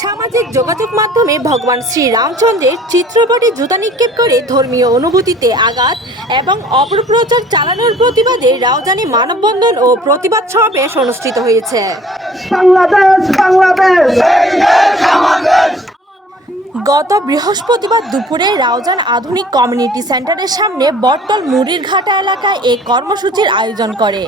সামাজিক যোগাযোগ মাধ্যমে ভগবান শ্রী রামচন্দ্রের চিত্রপটে জুতা নিক্ষেপ করে ধর্মীয় অনুভূতিতে আঘাত এবং অপপ্রচার চালানোর প্রতিবাদে রাউজানে মানববন্ধন ও প্রতিবাদ সমাবেশ অনুষ্ঠিত হয়েছে। গত বৃহস্পতিবার দুপুরে রাউজান আধুনিক কমিউনিটি সেন্টারের সামনে বটতল মুড়ির ঘাটা এলাকায় এই কর্মসূচির আয়োজন করে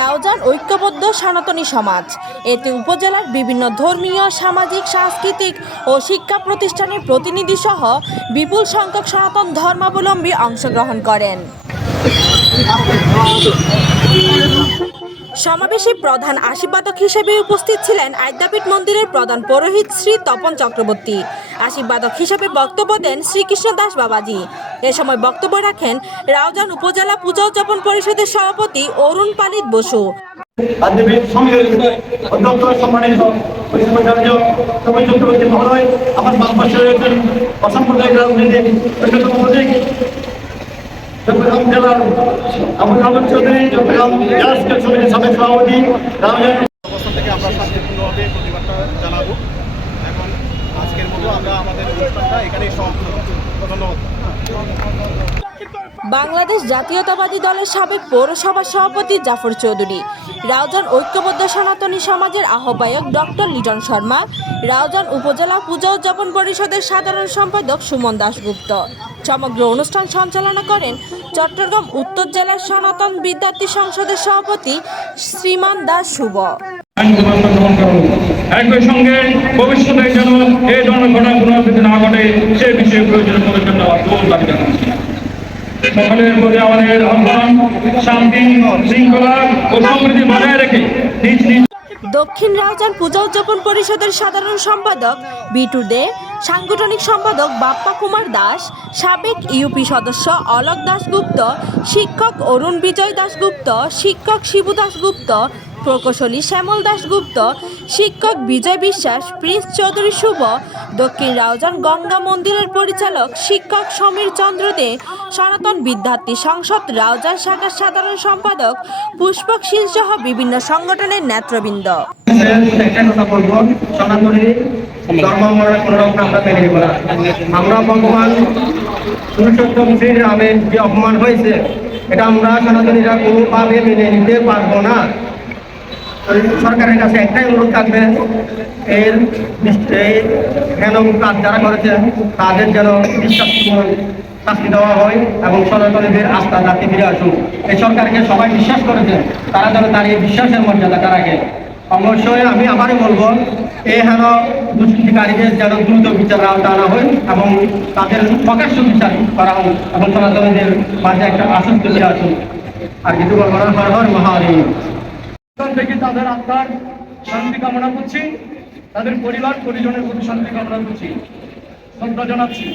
রাউজান ঐক্যবদ্ধ সনাতনী সমাজ। এতে উপজেলার বিভিন্ন ধর্মীয়, সামাজিক, সাংস্কৃতিক ও শিক্ষা প্রতিষ্ঠানের প্রতিনিধি সহ বিপুল সংখ্যক সনাতন ধর্মাবলম্বী অংশগ্রহণ করেন। সমাবেশে প্রধান আশীর্বাদক হিসেবে উপস্থিত ছিলেন আদ্যাপীঠ মন্দিরের প্রধান পুরোহিত শ্রী তপন চক্রবর্তী। আশীর্বাদক হিসেবে বক্তব্য দেন শ্রীকৃষ্ণ দাস বাবাজি। এ সময় বক্তব্য রাখেন রাউজান উপজেলা পূজা উদযাপন পরিষদের সভাপতি অরুণ পালিত বসু। চট্টগ্রাম জেলার আবুল আহমদ চৌধুরী, চট্টগ্রাম জেলা সমিতির সাবেক সভাপতি। অবস্থান থেকে আমরা শান্তিপূর্ণভাবে প্রতিবাদটা জানাবো। এখন আজকের মতো আমরা আমাদের অনুষ্ঠানটা এখানেই সমাপ্ত করছি। ধন্যবাদ। বাংলাদেশ জাতীয়তাবাদী দলের সাবেক পৌরসভা সভাপতি জাফর চৌধুরী, রাউজান ঐক্যবদ্ধ সনাতনী সমাজের আহ্বায়ক ডক্টর লিটন শর্মা, রাউজান উপজেলা পূজা উদযাপন পরিষদের সাধারণ সম্পাদক সুমন দাশগুপ্ত। সমগ্র অনুষ্ঠান সঞ্চালনা করেন চট্টগ্রাম উত্তর জেলার সনাতন বিদ্যার্থী সংসদের সভাপতি শ্রীমান দাস শুভ। একই সঙ্গে ভবিষ্যতে যেন এই ধরনের ঘটনা পুনরাবৃত্তি না ঘটে সে বিষয়ে প্রয়োজনীয় পদক্ষেপ নেওয়ার জোর দাবি জানাচ্ছি। সকলের প্রতি আমাদের আহ্বান, শান্তি, শৃঙ্খলা ও সমৃদ্ধি বজায় রেখে নিজ নিজ দক্ষিণ রাউজান পূজা উদযাপন পরিষদের সাধারণ সম্পাদক বিটু দে, সাংগঠনিক সম্পাদক বাপ্পা কুমার দাস, সাবেক ইউপি সদস্য অলোক দাশগুপ্ত, শিক্ষক অরুণ বিজয় দাশগুপ্ত, শিক্ষক শিবু দাশগুপ্ত, প্রকৌশলী শ্যামল দাশগুপ্ত, শিক্ষক বিজয় বিশ্বাস, প্রিন্স চৌধুরী শুভ, দক্ষিণ রাউজান গঙ্গা মন্দিরের পরিচালক শিক্ষক সমীর চন্দ্র দে, সনাতন বিদ্যার্থী সংসদ রাউজান শাখার সাধারণ সম্পাদক পুষ্পক শীল সহ বিভিন্ন সংগঠনের নেতৃবৃন্দ। আমরা ভগবান পুরুষোত্তম শ্রীরামের যে অপমান হয়েছে এটা আমরা সনাতনীরা কোনোভাবে মেনে নিতে পারবো না। সরকারের কাছে একটাই অনুরোধ থাকবে, এর কাজ যারা করেছেন তাদের যেন শাস্তি দেওয়া হয় এবং সনাতনীদের আস্থা জাতি ফিরে আসুক। এই সরকারকে সবাই বিশ্বাস করেছেন, তারা যেন তার এই বিশ্বাসের মর্যাদাটা রাখে। অবশ্যই আমি আবারও বলবো, এই হেন দুষ্কৃতিকারীদের যেন দ্রুত বিচার আনা হয় এবং তাদের প্রকাশ্য বিচার করা হোক এবং সনাতনীদের মাঝে একটা আশ্বস্ত ফিরে আসুক। আর কিছু বলবো না। হর হর মহাদেব। থেকে তাদের আত্মার শান্তি কামনা করছি, তাদের পরিবার পরিজনের প্রতি শান্তি কামনা করছি, শ্রদ্ধা জানাচ্ছি।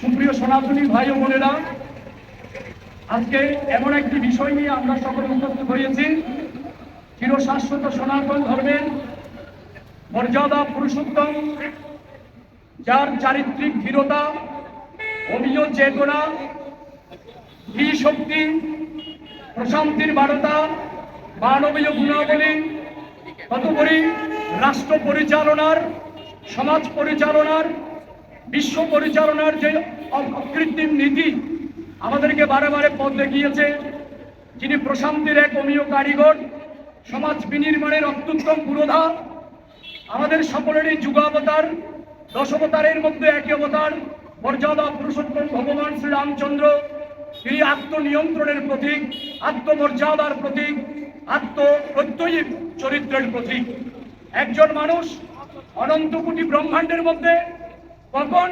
সুপ্রিয় সনাতনী ভাই ও বোনেরা, আজকে এমন একটি বিষয় নিয়ে আমরা সকলে উপস্থিত হয়েছি। চিরশাশ্বত সনাতন ধর্মের মর্যাদা পুরুষোত্তম, যার চারিত্রিক দৃঢ়তা, অভিজ চেতনা, ধী শক্তি, প্রশান্তির বারতা, মানবীয় গুণাবলী, তদুপরি রাষ্ট্র পরিচালনার, সমাজ পরিচালনার, বিশ্ব পরিচালনার যে অকৃত্রিম নীতি আমাদেরকে বারে বারে পথ দেখিয়েছে, যিনি প্রশান্তির এক অমীয় কারিগর, সমাজ বিনির্মাণের অত্যুত্তম পুরোধা, আমাদের সকলেরই যুগাবতার, দশাবতারের মধ্যে একই অবতার মর্যাদা পুরুষোত্তম ভগবান শ্রীরামচন্দ্র। তিনি আত্মনিয়ন্ত্রণের প্রতীক, আত্মমর্যাদার প্রতীক, আত্মপ্রত্যয়ী চরিত্রের প্রতীক। একজন মানুষ অনন্ত কোটি ব্রহ্মাণ্ডের মধ্যে কখন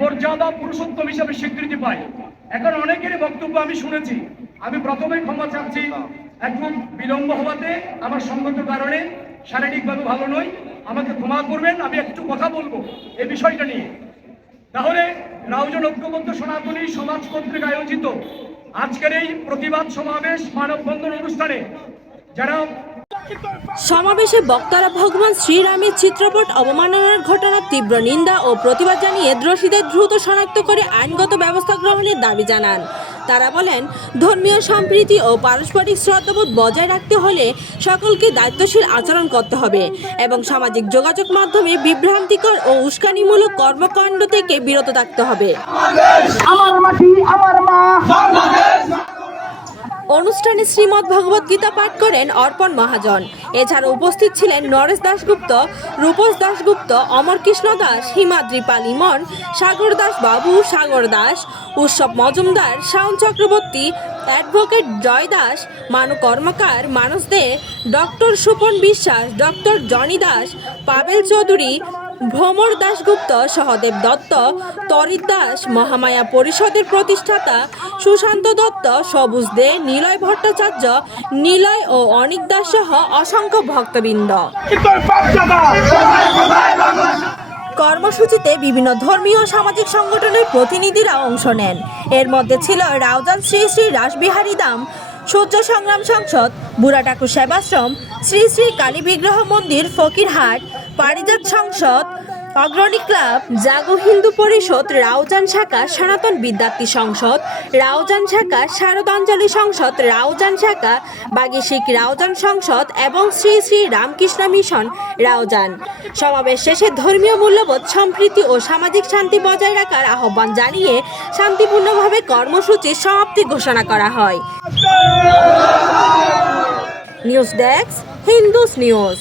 মর্যাদা পুরুষোত্তম হিসাবে স্বীকৃতি পায়? এখন অনেকেরই বক্তব্য আমি শুনেছি। আমি প্রথমে ক্ষমা চাচ্ছি, একটু বিলম্ব হওয়াতে আমার সঙ্গত কারণে শারীরিকভাবে ভালো নই, আমাকে ক্ষমা করবেন। আমি একটু কথা বলবো এই বিষয়টা নিয়ে। তাহলে রাউজান ঐক্যবদ্ধ সনাতনী সমাজ কর্তৃক আয়োজিত আজকের এই প্রতিবাদ সমাবেশ মানববন্ধন অনুষ্ঠানে যারা সমাবেশে বক্তারা ভগবান শ্রীরামের চিত্রপট অবমাননার ঘটনার তীব্র নিন্দা ও প্রতিবাদ জানিয়ে দোষীদের দ্রুত শনাক্ত করে আইনগত ব্যবস্থা গ্রহণের দাবি জানান। তারা বলেন, ধর্মীয় সম্প্রীতি ও পারস্পরিক শ্রদ্ধাবোধ বজায় রাখতে হলে সকলকে দায়িত্বশীল আচরণ করতে হবে এবং সামাজিক যোগাযোগ মাধ্যমে বিভ্রান্তিকর ও উস্কানিমূলক কর্মকাণ্ড থেকে বিরত থাকতে হবে। অনুষ্ঠানে শ্রীমদ্ ভগবত গীতা পাঠ করেন অর্পণ মহাজন। এছাড়া উপস্থিত ছিলেন নরেশ দাশগুপ্ত, রূপস দাশগুপ্ত, অমর কৃষ্ণ দাস, হিমাদ্রি পাল ইমন, সাগর দাস বাবু, সাগর দাস, উৎসব মজুমদার, শাওন চক্রবর্তী, অ্যাডভোকেট জয় দাস, মানু কর্মকার, মানস দে, ডক্টর সুপন বিশ্বাস, ডক্টর জনি দাস, পাবেল চৌধুরী, ভ্রমর দাশগুপ্ত, সহদেব দত্ত, তরিত দাস, মহামায়া পরিষদের প্রতিষ্ঠাতা সুশান্ত দত্ত, সবুজ দে, নিলয় ভট্টাচার্য, নিলয় ও অনিক দাস সহ অসংখ্য ভক্তবৃন্দ। কর্মসূচিতে বিভিন্ন ধর্মীয় ও সামাজিক সংগঠনের প্রতিনিধিরা অংশ নেন। এর মধ্যে ছিল রাউজান শ্রী শ্রী রাসবিহারী ধাম, সূর্য সংগ্রাম সংসদ, বুড়াটাকু সেবাশ্রম, শ্রী শ্রী কালী বিগ্রহ মন্দির, ফকিরহাট, পারিজাত সংসদ, অগ্রণী ক্লাব, জাগো হিন্দু পরিষদ, রাউজান শাখা, সনাতন বিদ্যার্থী সংসদ, রাউজান শাখা, শারদাঞ্জলি সংসদ, রাউজান শাখা, বাগিশিক রাউজান সংসদ এবং শ্রী শ্রী রামকৃষ্ণ মিশন রাউজান। সমাবেশ শেষে ধর্মীয় মূল্যবোধ, সম্প্রীতি ও সামাজিক শান্তি বজায় রাখার আহ্বান জানিয়ে শান্তিপূর্ণভাবে কর্মসূচির সমাপ্তি ঘোষণা করা হয়। News desk, Hindus news.